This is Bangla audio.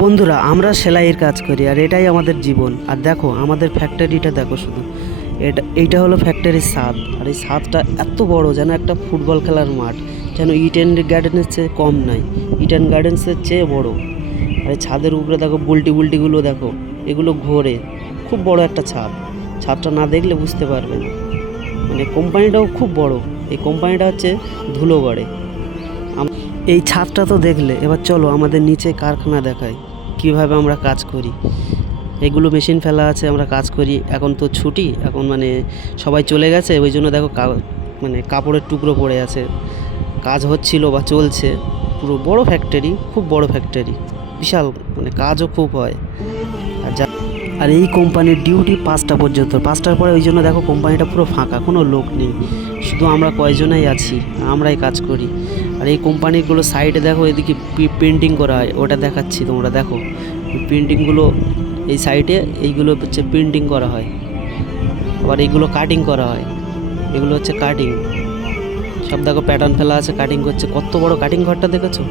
বন্ধুরা, আমরা সেলাইয়ের কাজ করি আর এটাই আমাদের জীবন। আর দেখো আমাদের ফ্যাক্টরিটা দেখো শুধু। এইটা হলো ফ্যাক্টরির ছাদ। আর এই ছাদটা এত বড়, যেন একটা ফুটবল খেলার মাঠ, যেন ইডেন গার্ডেনের চেয়ে কম নয়, ইডেন গার্ডেন্সের চেয়ে বড়। আর এই ছাদের উপরে দেখো বুলটিগুলো দেখো, এগুলো ঘোরে। খুব বড় একটা ছাদ। ছাদটা না দেখলে বুঝতে পারবে না। মানে কোম্পানিটাও খুব বড়। এই কোম্পানিটা হচ্ছে ধুলোগড়ে। এই ছাদটা তো দেখলে, এবার চলো আমাদের নিচে কারখানা দেখাই, কিভাবে আমরা কাজ করি। এগুলো মেশিন ফেলা আছে, আমরা কাজ করি। এখন তো ছুটি, এখন মানে সবাই চলে গেছে, ওই জন্য দেখো মানে কাপড়ের টুকরো পড়ে আছে। কাজ হচ্ছিল বা চলছে। পুরো বড় ফ্যাক্টরি, খুব বড় ফ্যাক্টরি, বিশাল, মানে কাজও খুব হয়। আর আর এই কোম্পানির ডিউটি 5টা পর্যন্ত, 5টার পরে ওই জন্য দেখো কোম্পানিটা পুরো ফাঁকা, কোনো লোক নেই, শুধু আমরা কয়জনাই আছি, আমরাই কাজ করি। আর এই কোম্পানিগুলো সাইডে দেখো, এদিকে পেন্টিং করা হয়, ওটা দেখাচ্ছি তোমরা দেখো। পেন্টিংগুলো এই সাইডে, এইগুলো হচ্ছে প্রিন্টিং করা হয়। আবার এইগুলো কাটিং করা হয়, এগুলো হচ্ছে কাটিং। সব দেখো প্যাটার্ন ফেলা আছে, কাটিং করছে। কত বড় কাটিং ঘরটা দেখেছো?